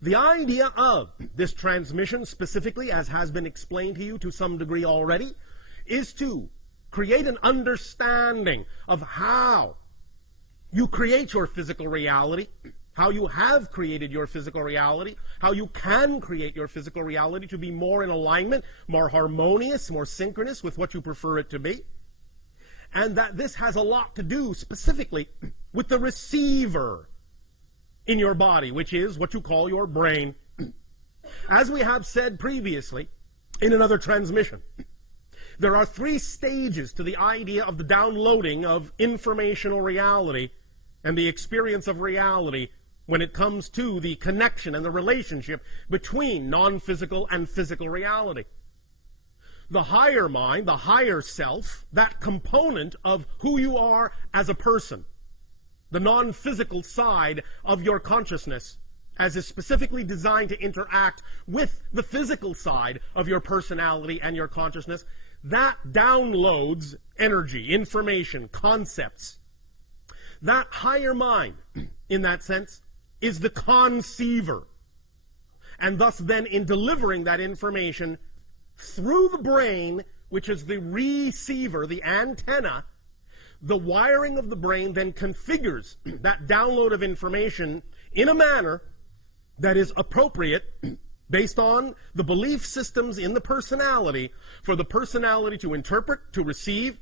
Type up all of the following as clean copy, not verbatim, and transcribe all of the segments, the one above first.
The idea of this transmission, specifically, as has been explained to you to some degree already, is to create an understanding of how you create your physical reality, how you have created your physical reality, how you can create your physical reality to be more in alignment, more harmonious, more synchronous with what you prefer it to be. And that this has a lot to do specifically with the receiver in your body, which is what you call your brain. As we have said previously in another transmission, there are 3 stages to the idea of the downloading of informational reality and the experience of reality when it comes to the connection and the relationship between non-physical and physical reality. The higher mind, the higher self, that component of who you are as a person, the non-physical side of your consciousness, as is specifically designed to interact with the physical side of your personality and your consciousness, that downloads energy, information, concepts. That higher mind, in that sense, is the conceiver. And thus then, in delivering that information through the brain, which is the receiver, the antenna, the wiring of the brain then configures that download of information in a manner that is appropriate based on the belief systems in the personality for the personality to interpret, to receive,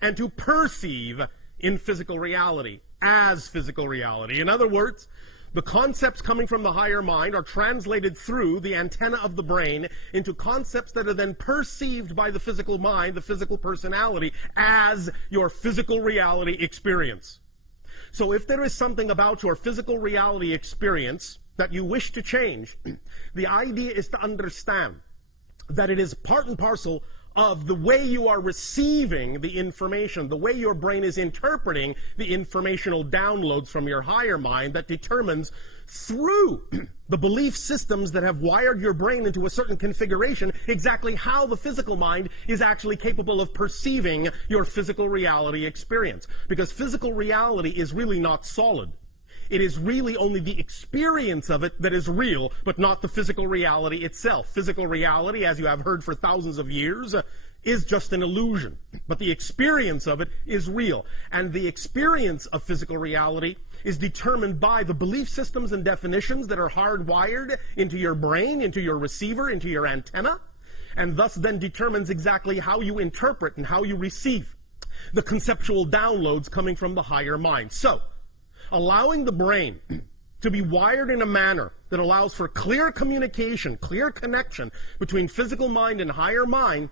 and to perceive in physical reality as physical reality. In other words, the concepts coming from the higher mind are translated through the antenna of the brain into concepts that are then perceived by the physical mind, the physical personality, as your physical reality experience. So if there is something about your physical reality experience that you wish to change, the idea is to understand that it is part and parcel of the way you are receiving the information, the way your brain is interpreting the informational downloads from your higher mind that determines through the belief systems that have wired your brain into a certain configuration exactly how the physical mind is actually capable of perceiving your physical reality experience. Because physical reality is really not solid. It is really only the experience of it that is real, but not the physical reality itself. Physical reality, as you have heard for thousands of years, is just an illusion. But the experience of it is real. And the experience of physical reality is determined by the belief systems and definitions that are hardwired into your brain, into your receiver, into your antenna, and thus then determines exactly how you interpret and how you receive the conceptual downloads coming from the higher mind. So, allowing the brain to be wired in a manner that allows for clear communication, clear connection between physical mind and higher mind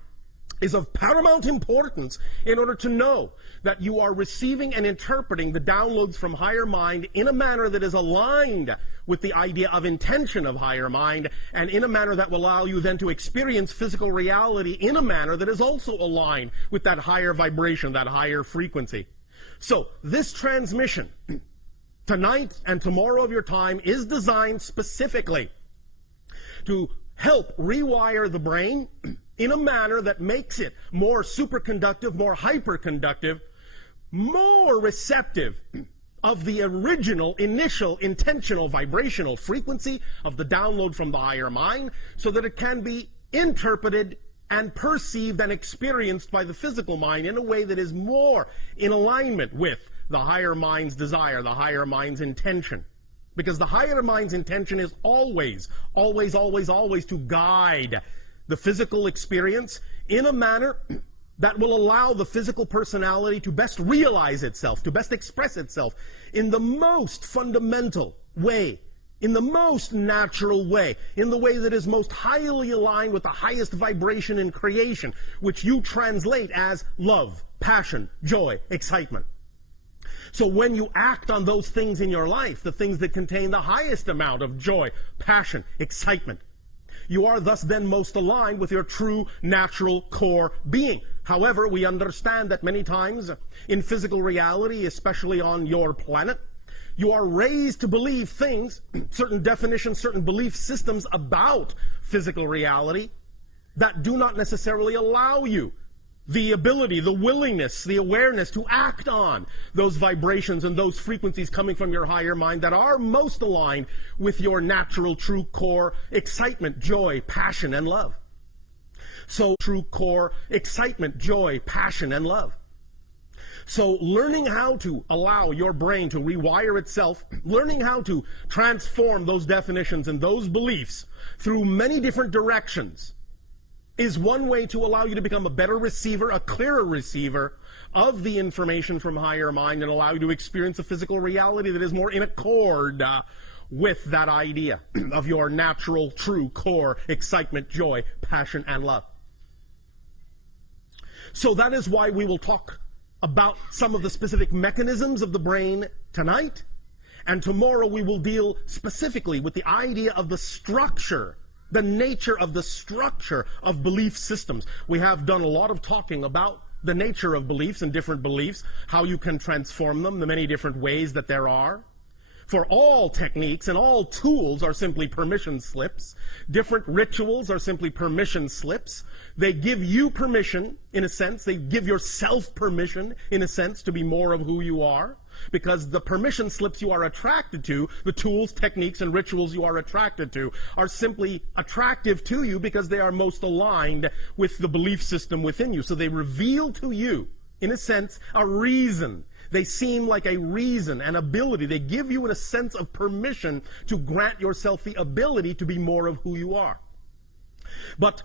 is of paramount importance in order to know that you are receiving and interpreting the downloads from higher mind in a manner that is aligned with the idea of intention of higher mind, and in a manner that will allow you then to experience physical reality in a manner that is also aligned with that higher vibration, that higher frequency. So this transmission tonight and tomorrow of your time is designed specifically to help rewire the brain in a manner that makes it more superconductive, more hyperconductive, more receptive of the original, initial, intentional, vibrational frequency of the download from the higher mind, so that it can be interpreted and perceived and experienced by the physical mind in a way that is more in alignment with the higher mind's desire, the higher mind's intention. Because the higher mind's intention is always, always, always, always to guide the physical experience in a manner that will allow the physical personality to best realize itself, to best express itself in the most fundamental way, in the most natural way, in the way that is most highly aligned with the highest vibration in creation, which you translate as love, passion, joy, excitement. So when you act on those things in your life, the things that contain the highest amount of joy, passion, excitement, you are thus then most aligned with your true natural core being. However, we understand that many times in physical reality, especially on your planet, you are raised to believe things, certain definitions, certain belief systems about physical reality that do not necessarily allow you the ability, the willingness, the awareness to act on those vibrations and those frequencies coming from your higher mind that are most aligned with your natural, true core excitement, joy, passion, and love. So, true core excitement, joy, passion, and love. So learning how to allow your brain to rewire itself, learning how to transform those definitions and those beliefs through many different directions is one way to allow you to become a better receiver, a clearer receiver of the information from higher mind and allow you to experience a physical reality that is more in accord with that idea of your natural, true core excitement, joy, passion, and love. So that is why we will talk about some of the specific mechanisms of the brain tonight, and tomorrow we will deal specifically with the idea of the structure, the nature of the structure of belief systems. We have done a lot of talking about the nature of beliefs and different beliefs, how you can transform them, the many different ways that there are. For all techniques and all tools are simply permission slips. Different rituals are simply permission slips. They give you permission, in a sense. They give yourself permission, in a sense, to be more of who you are. Because the permission slips you are attracted to, the tools, techniques, and rituals you are attracted to, are simply attractive to you because they are most aligned with the belief system within you. So they reveal to you, in a sense, a reason. They seem like a reason, an ability. They give you a sense of permission to grant yourself the ability to be more of who you are. But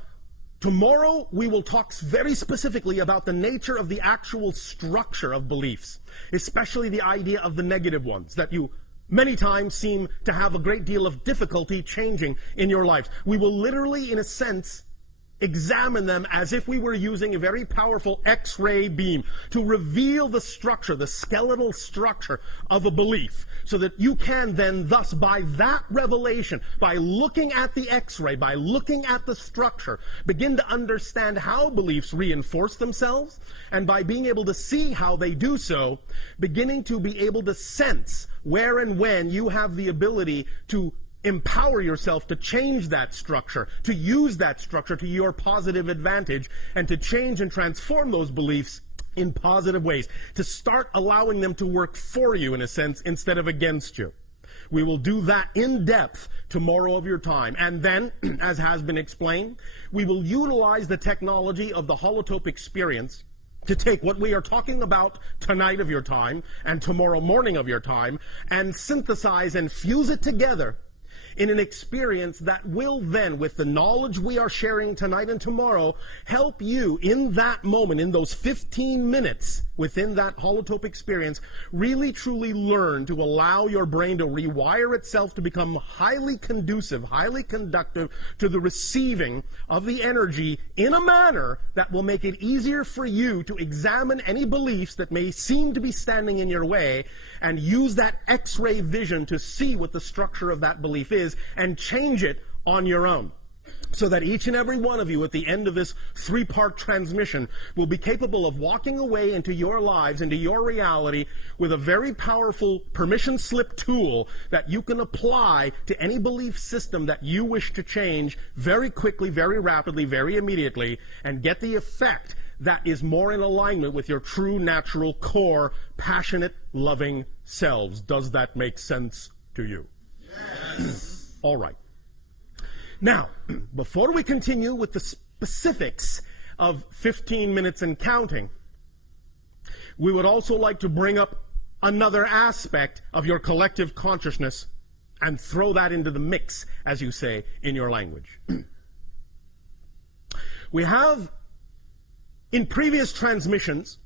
tomorrow we will talk very specifically about the nature of the actual structure of beliefs, especially the idea of the negative ones that you many times seem to have a great deal of difficulty changing in your life. We will literally, in a sense, examine them as if we were using a very powerful X-ray beam to reveal the structure, the skeletal structure of a belief, so that you can then thus, by that revelation, by looking at the X-ray, by looking at the structure, begin to understand how beliefs reinforce themselves, and by being able to see how they do so, beginning to be able to sense where and when you have the ability to empower yourself to change that structure, to use that structure to your positive advantage, and to change and transform those beliefs in positive ways, to start allowing them to work for you, in a sense, instead of against you. We will do that in depth tomorrow of your time. And then, as has been explained, we will utilize the technology of the holotope experience to take what we are talking about tonight of your time and tomorrow morning of your time and synthesize and fuse it together in an experience that will then, with the knowledge we are sharing tonight and tomorrow, help you in that moment, in those 15 minutes within that holotope experience, really truly learn to allow your brain to rewire itself to become highly conducive, highly conductive to the receiving of the energy in a manner that will make it easier for you to examine any beliefs that may seem to be standing in your way and use that X-ray vision to see what the structure of that belief is and change it on your own, so that each and every one of you at the end of this three-part transmission will be capable of walking away into your lives, into your reality, with a very powerful permission slip tool that you can apply to any belief system that you wish to change very quickly, very rapidly, very immediately, and get the effect that is more in alignment with your true, natural, core, passionate, loving selves. Does that make sense to you? Yes. All right. Now, before we continue with the specifics of 15 minutes and counting, we would also like to bring up another aspect of your collective consciousness and throw that into the mix, as you say in your language. We have, in previous transmissions,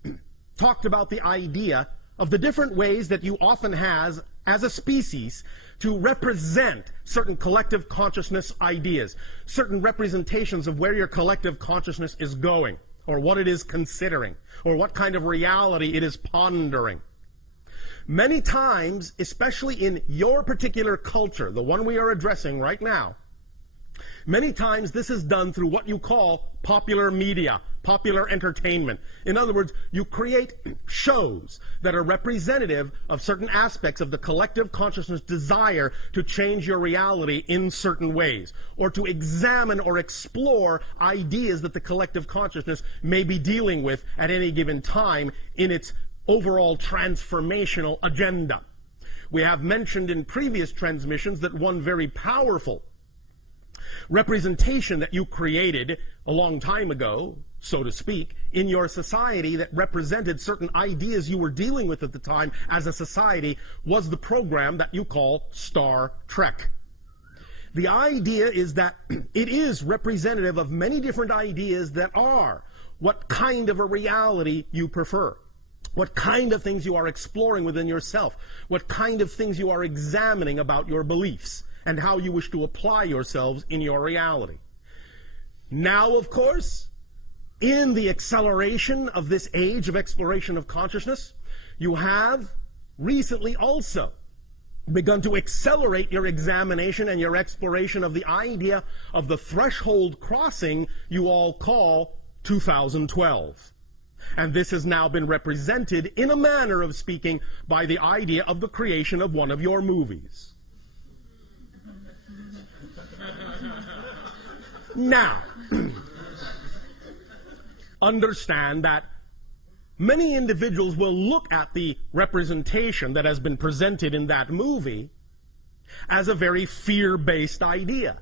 talked about the idea of the different ways that you often have, as a species, to represent certain collective consciousness ideas, certain representations of where your collective consciousness is going, or what it is considering, or what kind of reality it is pondering. Many times, especially in your particular culture, the one we are addressing right now, many times this is done through what you call popular media, popular entertainment. In other words, you create shows that are representative of certain aspects of the collective consciousness desire to change your reality in certain ways, or to examine or explore ideas that the collective consciousness may be dealing with at any given time in its overall transformational agenda. We have mentioned in previous transmissions that one very powerful representation that you created a long time ago, so to speak, in your society that represented certain ideas you were dealing with at the time as a society was the program that you call Star Trek. The idea is that it is representative of many different ideas that are what kind of a reality you prefer, what kind of things you are exploring within yourself, what kind of things you are examining about your beliefs, and how you wish to apply yourselves in your reality. Now, of course, in the acceleration of this age of exploration of consciousness, you have recently also begun to accelerate your examination and your exploration of the idea of the threshold crossing you all call 2012. And this has now been represented in a manner of speaking by the idea of the creation of one of your movies. Now, understand that many individuals will look at the representation that has been presented in that movie as a very fear-based idea.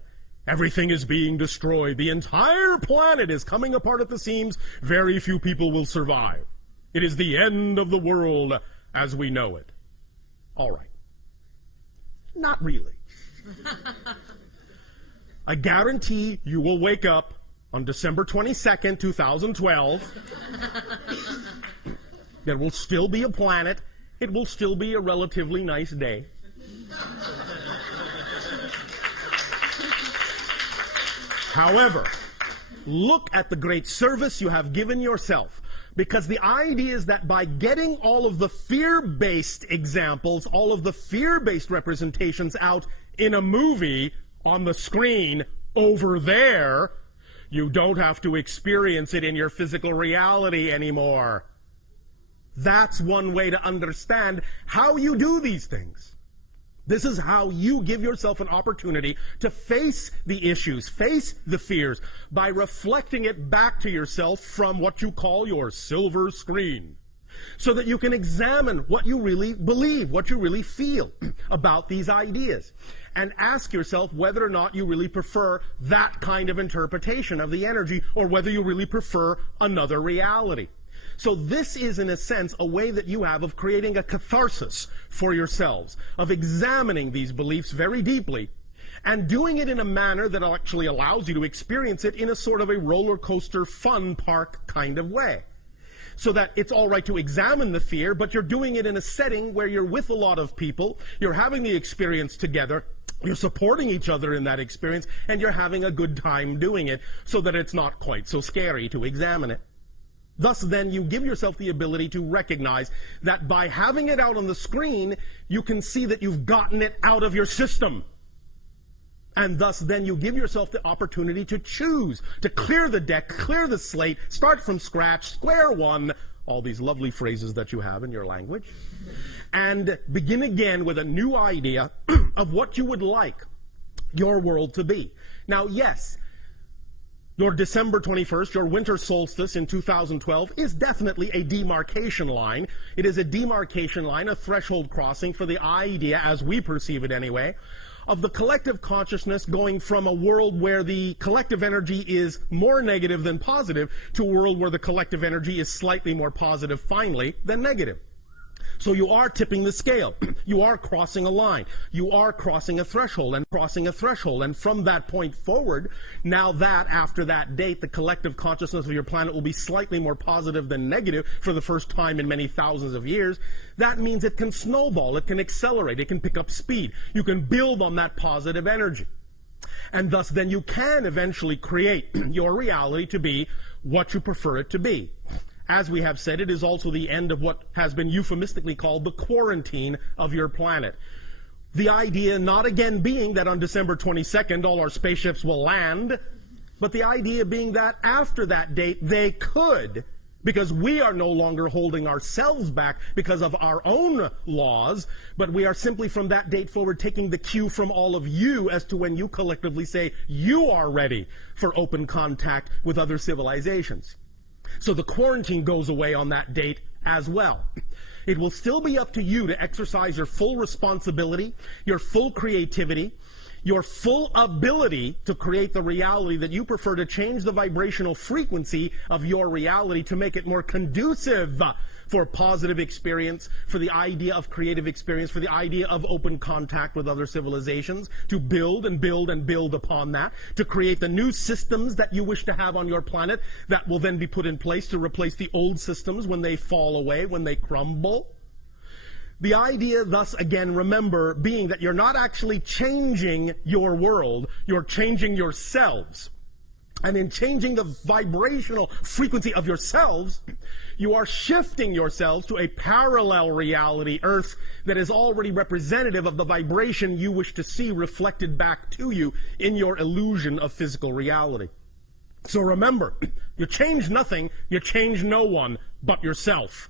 Everything is being destroyed. The entire planet is coming apart at the seams. Very few people will survive. It is the end of the world as we know it. All right. Not really. I guarantee you will wake up on December 22nd, 2012. There will still be a planet. It will still be a relatively nice day. However, look at the great service you have given yourself, because the idea is that by getting all of the fear-based examples, all of the fear-based representations out in a movie on the screen over there, you don't have to experience it in your physical reality anymore. That's one way to understand how you do these things. This is how you give yourself an opportunity to face the issues, face the fears, by reflecting it back to yourself from what you call your silver screen, so that you can examine what you really believe, what you really feel about these ideas, and ask yourself whether or not you really prefer that kind of interpretation of the energy, or whether you really prefer another reality. So this is, in a sense, a way that you have of creating a catharsis for yourselves, of examining these beliefs very deeply, and doing it in a manner that actually allows you to experience it in a sort of a roller coaster fun park kind of way. So that it's all right to examine the fear, but you're doing it in a setting where you're with a lot of people, you're having the experience together, you're supporting each other in that experience, and you're having a good time doing it, so that it's not quite so scary to examine it. Thus, then, you give yourself the ability to recognize that by having it out on the screen, you can see that you've gotten it out of your system. And thus, then, you give yourself the opportunity to choose, to clear the deck, clear the slate, start from scratch, square one, all these lovely phrases that you have in your language, and begin again with a new idea of what you would like your world to be. Now, yes, your December 21st, your winter solstice in 2012, is definitely a demarcation line. It is a demarcation line, a threshold crossing for the idea, as we perceive it anyway, of the collective consciousness going from a world where the collective energy is more negative than positive to a world where the collective energy is slightly more positive, finally, than negative. So you are tipping the scale. You are crossing a line. You are crossing a threshold and crossing a threshold. And from that point forward, now that after that date, the collective consciousness of your planet will be slightly more positive than negative for the first time in many thousands of years. That means it can snowball, it can accelerate, it can pick up speed. You can build on that positive energy. And thus then you can eventually create your reality to be what you prefer it to be. As we have said, it is also the end of what has been euphemistically called the quarantine of your planet. The idea not again being that on December 22nd all our spaceships will land But the idea being that after that date, they could, because we are no longer holding ourselves back because of our own laws, but we are simply from that date forward taking the cue from all of you as to when you collectively say you are ready for open contact with other civilizations. So the quarantine goes away on that date as well. It will still be up to you to exercise your full responsibility, your full creativity, your full ability to create the reality that you prefer, to change the vibrational frequency of your reality to make it more conducive for positive experience, for the idea of creative experience, for the idea of open contact with other civilizations, to build and build and build upon that, to create the new systems that you wish to have on your planet that will then be put in place to replace the old systems when they fall away, when they crumble. The idea, thus, again, remember, being that you're not actually changing your world, you're changing yourselves. And in changing the vibrational frequency of yourselves, you are shifting yourselves to a parallel reality, Earth, that is already representative of the vibration you wish to see reflected back to you in your illusion of physical reality. So remember, you change nothing, you change no one but yourself.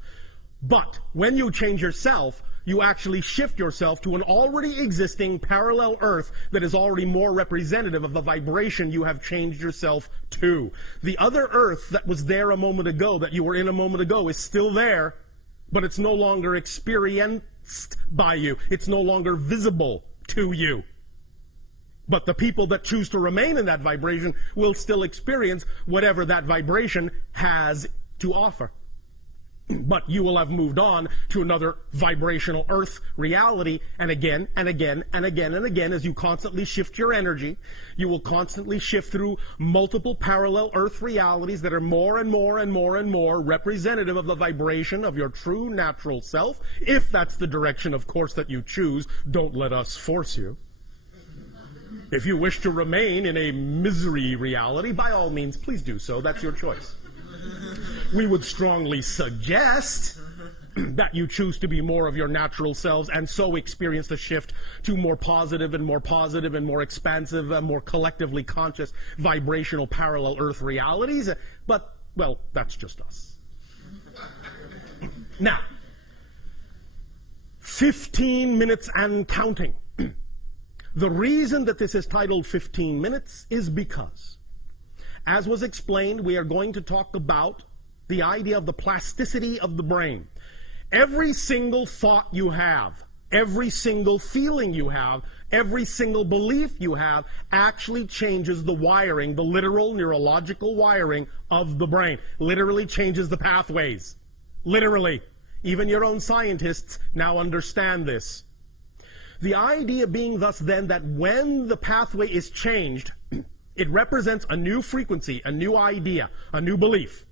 But when you change yourself, you actually shift yourself to an already existing parallel Earth that is already more representative of the vibration you have changed yourself to. The other Earth that was there a moment ago, that you were in a moment ago, is still there, but it's no longer experienced by you. It's no longer visible to you. But the people that choose to remain in that vibration will still experience whatever that vibration has to offer. But you will have moved on to another vibrational Earth reality, and again and again and again and again, as you constantly shift your energy, you will constantly shift through multiple parallel Earth realities that are more and more and more and more representative of the vibration of your true natural self, if that's the direction, of course, that you choose. Don't let us force you. If you wish to remain in a misery reality, by all means, please do so. That's your choice. We would strongly suggest that you choose to be more of your natural selves and so experience the shift to more positive and more positive and more expansive and more collectively conscious vibrational parallel Earth realities. But, well, that's just us. Now, 15 minutes and counting. The reason that this is titled 15 minutes is because, as was explained, we are going to talk about the idea of the plasticity of the brain. Every single thought you have, every single feeling you have, every single belief you have actually changes the wiring, the literal neurological wiring of the brain. Literally changes the pathways. Literally. Even your own scientists now understand this. The idea being thus then that when the pathway is changed, it represents a new frequency, a new idea, a new belief.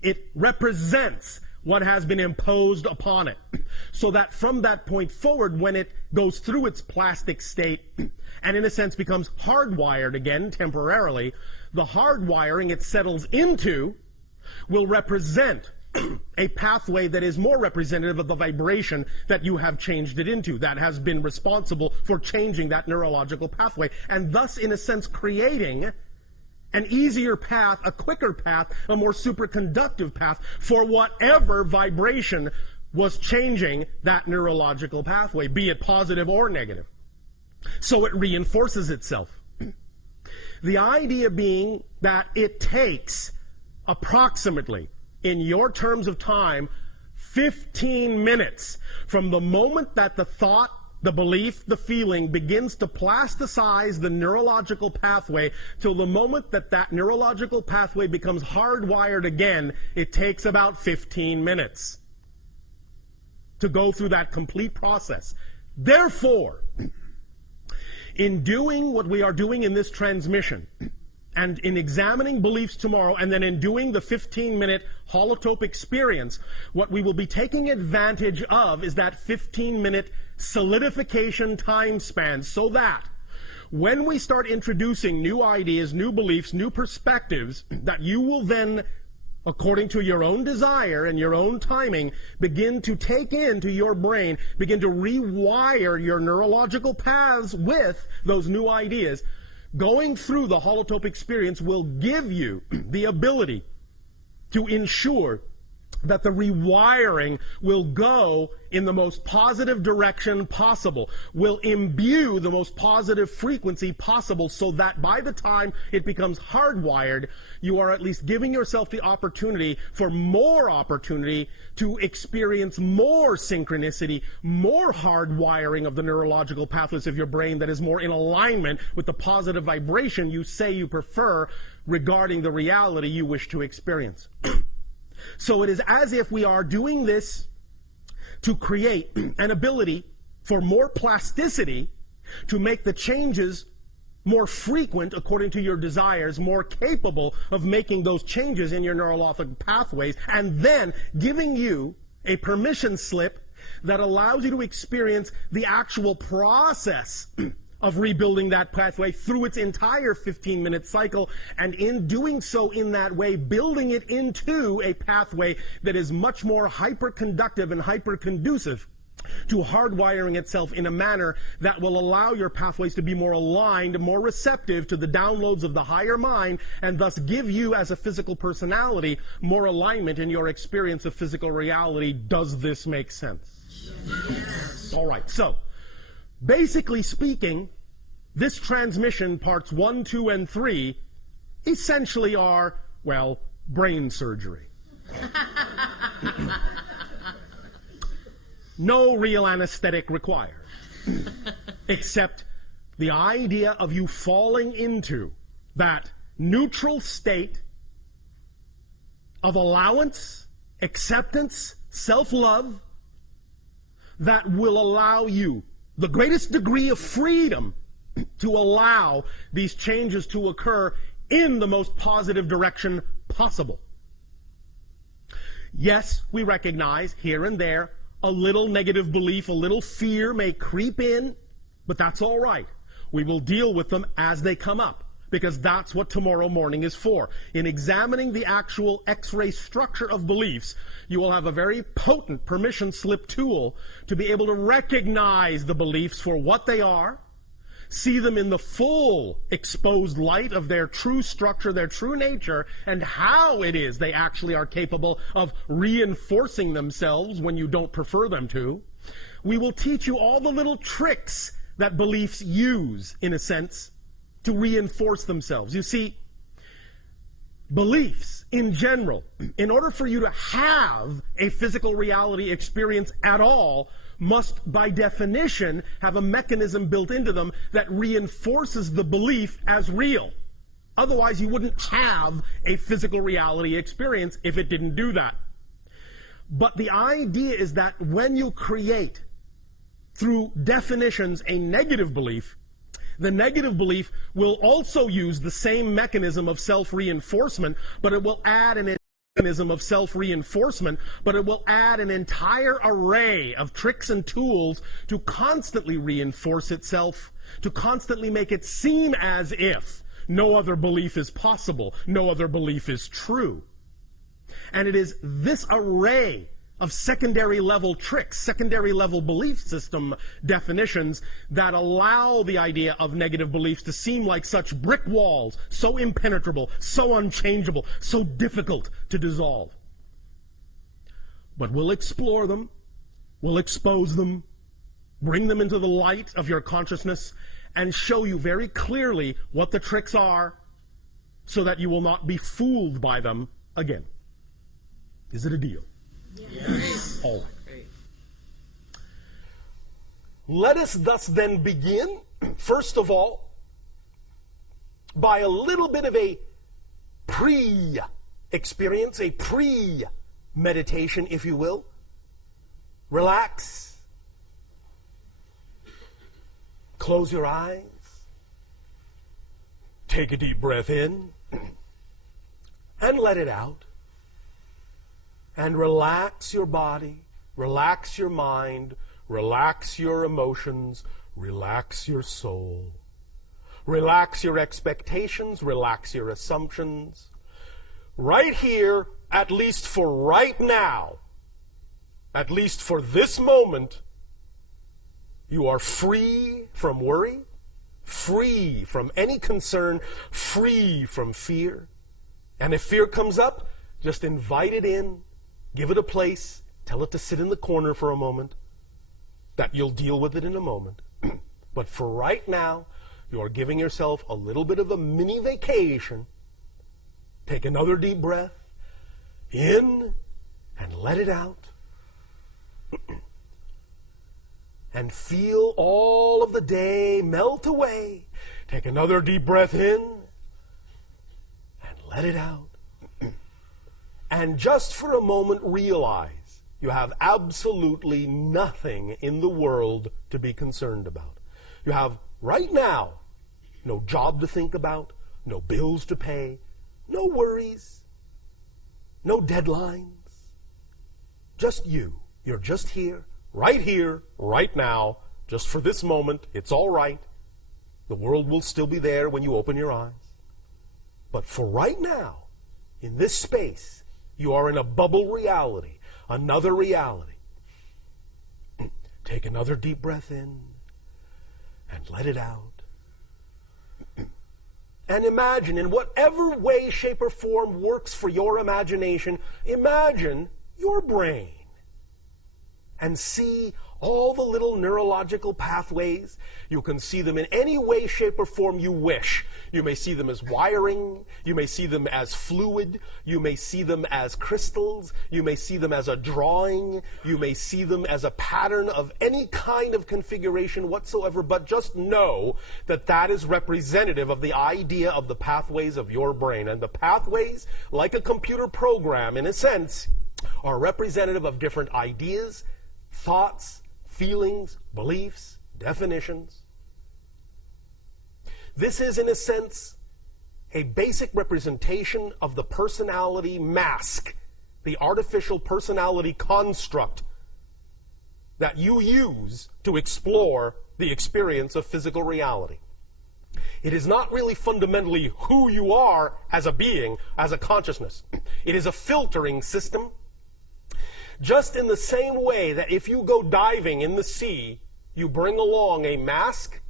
It represents what has been imposed upon it. So that from that point forward, when it goes through its plastic state and in a sense becomes hardwired again temporarily, the hardwiring it settles into will represent a pathway that is more representative of the vibration that you have changed it into, that has been responsible for changing that neurological pathway, and thus, in a sense, creating an easier path, a quicker path, a more superconductive path for whatever vibration was changing that neurological pathway, be it positive or negative. So it reinforces itself. The idea being that it takes approximately, in your terms of time, 15 minutes from the moment that the thought, the belief, the feeling begins to plasticize the neurological pathway till the moment that that neurological pathway becomes hardwired again. It takes about 15 minutes to go through that complete process. Therefore, in doing what we are doing in this transmission, and in examining beliefs tomorrow, and then in doing the 15-minute holotope experience, what we will be taking advantage of is that 15-minute solidification time span, so that when we start introducing new ideas, new beliefs, new perspectives, that you will then, according to your own desire and your own timing, begin to take into your brain, begin to rewire your neurological paths with those new ideas, Going through the holotrope experience will give you the ability to ensure that the rewiring will go in the most positive direction possible, will imbue the most positive frequency possible, so that by the time it becomes hardwired, you are at least giving yourself the opportunity for more opportunity to experience more synchronicity, more hardwiring of the neurological pathways of your brain that is more in alignment with the positive vibration you say you prefer regarding the reality you wish to experience. So it is as if we are doing this to create an ability for more plasticity, to make the changes more frequent according to your desires, more capable of making those changes in your neurological pathways, and then giving you a permission slip that allows you to experience the actual process of rebuilding that pathway through its entire 15-minute cycle, and in doing so in that way, building it into a pathway that is much more hyper-conductive and hyper-conducive to hardwiring itself in a manner that will allow your pathways to be more aligned, more receptive to the downloads of the higher mind, and thus give you as a physical personality more alignment in your experience of physical reality. Does this make sense? Yes. All right, so basically speaking, this transmission, parts 1, 2, and 3, essentially are, well, brain surgery. No real anesthetic required, except the idea of you falling into that neutral state of allowance, acceptance, self-love that will allow you the greatest degree of freedom to allow these changes to occur in the most positive direction possible. Yes, we recognize here and there a little negative belief, a little fear may creep in, but that's all right. We will deal with them as they come up, because that's what tomorrow morning is for. In examining the actual X-ray structure of beliefs, you will have a very potent permission slip tool to be able to recognize the beliefs for what they are, see them in the full exposed light of their true structure, their true nature, and how it is they actually are capable of reinforcing themselves when you don't prefer them to. We will teach you all the little tricks that beliefs use, in a sense, to reinforce themselves. You see, beliefs in general, in order for you to have a physical reality experience at all, must by definition have a mechanism built into them that reinforces the belief as real. Otherwise, you wouldn't have a physical reality experience if it didn't do that. But the idea is that when you create, through definitions, a negative belief, the negative belief will also use the same mechanism of self-reinforcement, but it will add an mechanism of self-reinforcement, but it will add an entire array of tricks and tools to constantly reinforce itself, to constantly make it seem as if no other belief is possible, no other belief is true. And it is this array of secondary level tricks, secondary level belief system definitions that allow the idea of negative beliefs to seem like such brick walls, so impenetrable, so unchangeable, so difficult to dissolve. But we'll explore them, we'll expose them, bring them into the light of your consciousness, and show you very clearly what the tricks are so that you will not be fooled by them again. Is it a deal? Yes. All right. Let us thus then begin, first of all, by a little bit of a pre-experience, a pre-meditation, if you will. Relax. Close your eyes. Take a deep breath in and let it out. And relax your body, relax your mind, relax your emotions, relax your soul. Relax your expectations, relax your assumptions. Right here, at least for right now, at least for this moment, you are free from worry, free from any concern, free from fear. And if fear comes up, just invite it in, give it a place, tell it to sit in the corner for a moment, that you'll deal with it in a moment. But for right now, you are giving yourself a little bit of a mini vacation. Take another deep breath in and let it out. And feel all of the day melt away. Take another deep breath in and let it out. And just for a moment realize you have absolutely nothing in the world to be concerned about. You have right now no job to think about, no bills to pay, no worries, no deadlines. Just you. You're just here, right now, just for this moment. It's all right. The world will still be there when you open your eyes. But for right now, in this space, you are in a bubble reality, another reality. Take another deep breath in and let it out. And imagine, in whatever way, shape, or form works for your imagination, imagine your brain and see all the little neurological pathways. You can see them in any way, shape, or form you wish. You may see them as wiring. You may see them as fluid. You may see them as crystals. You may see them as a drawing. You may see them as a pattern of any kind of configuration whatsoever, but just know that that is representative of the idea of the pathways of your brain. And the pathways, like a computer program, in a sense, are representative of different ideas, thoughts, feelings, beliefs, definitions. This is, in a sense, a basic representation of the personality mask, the artificial personality construct that you use to explore the experience of physical reality. It is not really fundamentally who you are as a being, as a consciousness. It is a filtering system. Just in the same way that if you go diving in the sea, you bring along a mask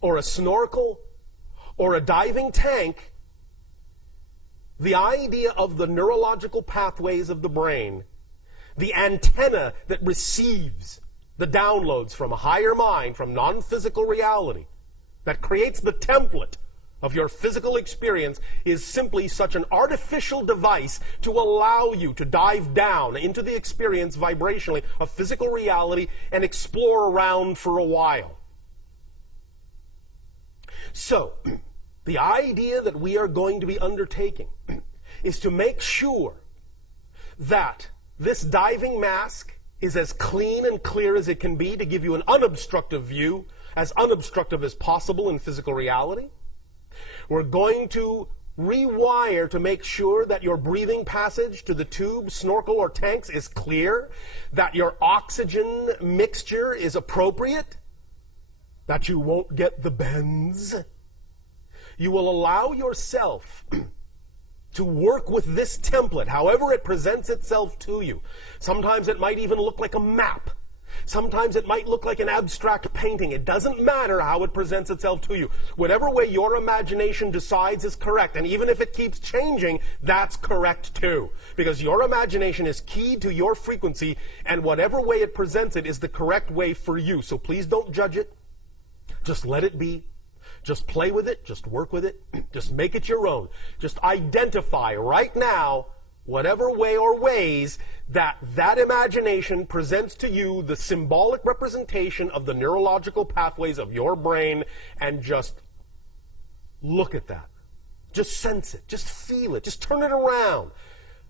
or a snorkel or a diving tank, the idea of the neurological pathways of the brain, the antenna that receives the downloads from a higher mind, from non-physical reality, that creates the template of your physical experience, is simply such an artificial device to allow you to dive down into the experience vibrationally of physical reality and explore around for a while. So, the idea that we are going to be undertaking is to make sure that this diving mask is as clean and clear as it can be, to give you an unobstructive view, as unobstructive as possible in physical reality. We're going to rewire to make sure that your breathing passage to the tube, snorkel, or tanks is clear, that your oxygen mixture is appropriate, that you won't get the bends. You will allow yourself to work with this template, however it presents itself to you. Sometimes it might even look like a map. Sometimes it might look like an abstract painting. It doesn't matter how it presents itself to you. Whatever way your imagination decides is correct. And even if it keeps changing, that's correct too. Because your imagination is keyed to your frequency, and whatever way it presents it is the correct way for you. So please don't judge it. Just let it be. Just play with it. Just work with it. Just make it your own. Just identify right now whatever way or ways that imagination presents to you the symbolic representation of the neurological pathways of your brain, and just look at that. Just sense it. Just feel it. Just turn it around.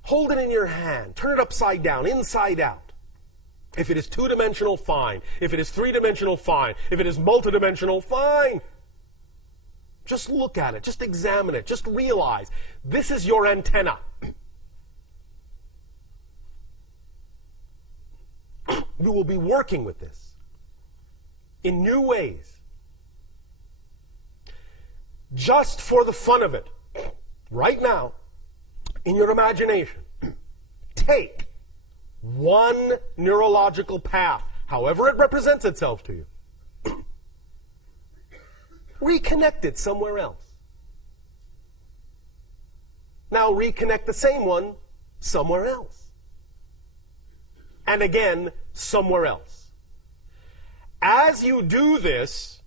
Hold it in your hand. Turn it upside down, inside out. If it is two-dimensional, fine. If it is three-dimensional, fine. If it is multidimensional, fine. Just look at it. Just examine it. Just realize this is your antenna. You will be working with this in new ways. Just for the fun of it, right now, in your imagination, take one neurological path, however it represents itself to you, reconnect it somewhere else. Now reconnect the same one somewhere else. And again, somewhere else. As you do this,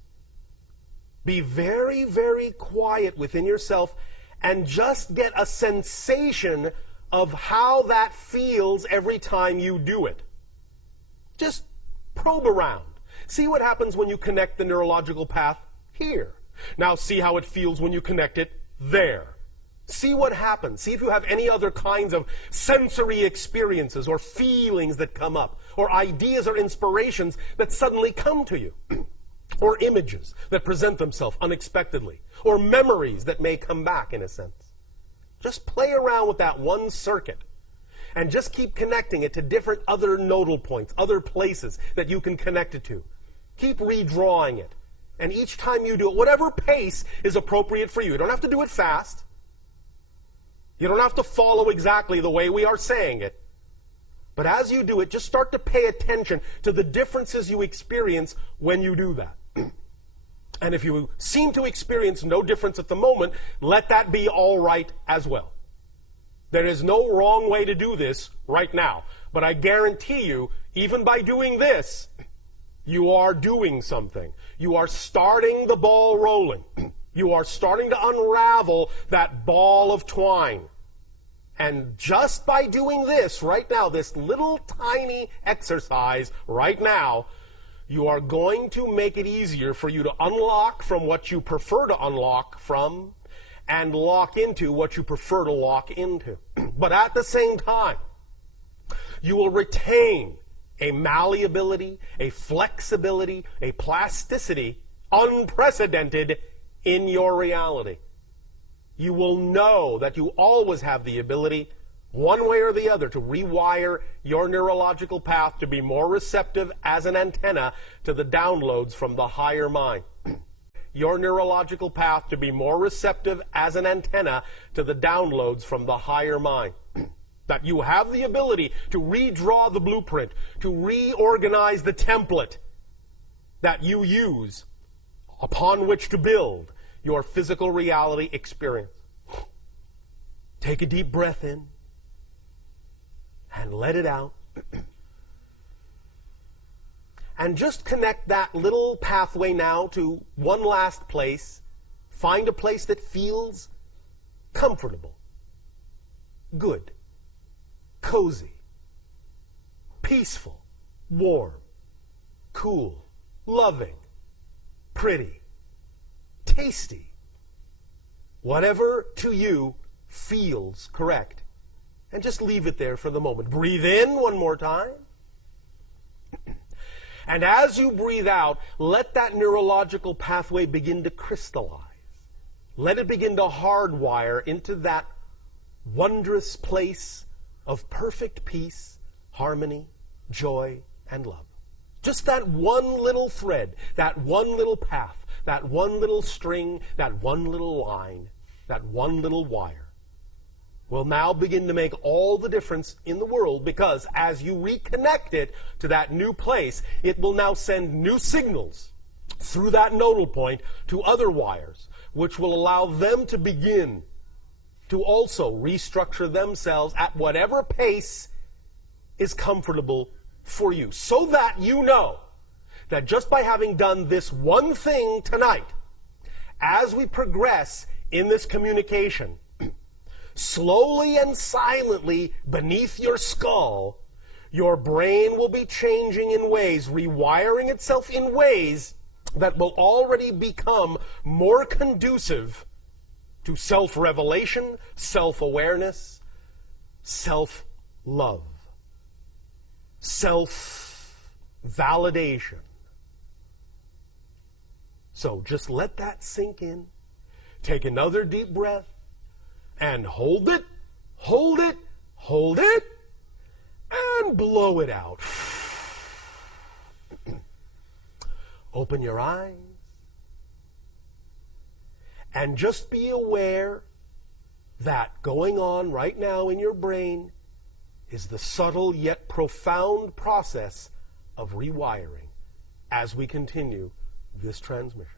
be very, very quiet within yourself and just get a sensation of how that feels every time you do it. Just probe around. See what happens when you connect the neurological path here. Now see how it feels when you connect it there. See what happens. See if you have any other kinds of sensory experiences or feelings that come up, or ideas or inspirations that suddenly come to you, or images that present themselves unexpectedly, or memories that may come back in a sense. Just play around with that one circuit and just keep connecting it to different other nodal points, other places that you can connect it to. Keep redrawing it. And each time you do it, whatever pace is appropriate for you. You don't have to do it fast. You don't have to follow exactly the way we are saying it. But as you do it, just start to pay attention to the differences you experience when you do that. And if you seem to experience no difference at the moment, let that be all right as well. There is no wrong way to do this right now. But I guarantee you, even by doing this, you are doing something. You are starting the ball rolling. You are starting to unravel that ball of twine. And just by doing this right now, this little tiny exercise right now, you are going to make it easier for you to unlock from what you prefer to unlock from and lock into what you prefer to lock into. But at the same time, you will retain a malleability, a flexibility, a plasticity unprecedented in your reality. You will know that you always have the ability, one way or the other, to rewire your neurological path to be more receptive as an antenna to the downloads from the higher mind. Your neurological path to be more receptive as an antenna to the downloads from the higher mind. That you have the ability to redraw the blueprint, to reorganize the template that you use upon which to build your physical reality experience. Take a deep breath in and let it out. And just connect that little pathway now to one last place. Find a place that feels comfortable, good, cozy, peaceful, warm, cool, loving, pretty, tasty. Whatever to you feels correct. And just leave it there for the moment. Breathe in one more time. And as you breathe out, let that neurological pathway begin to crystallize. Let it begin to hardwire into that wondrous place of perfect peace, harmony, joy, and love. Just that one little thread, that one little path, that one little string, that one little line, that one little wire will now begin to make all the difference in the world, because as you reconnect it to that new place, it will now send new signals through that nodal point to other wires, which will allow them to begin to also restructure themselves at whatever pace is comfortable for you, so that you know that just by having done this one thing tonight, as we progress in this communication, slowly and silently beneath your skull, your brain will be changing in ways, rewiring itself in ways that will already become more conducive to self-revelation, self-awareness, self-love, self-validation. So just let that sink in. Take another deep breath. And hold it, hold it, hold it, and blow it out. Open your eyes. And just be aware that going on right now in your brain is the subtle yet profound process of rewiring as we continue this transmission.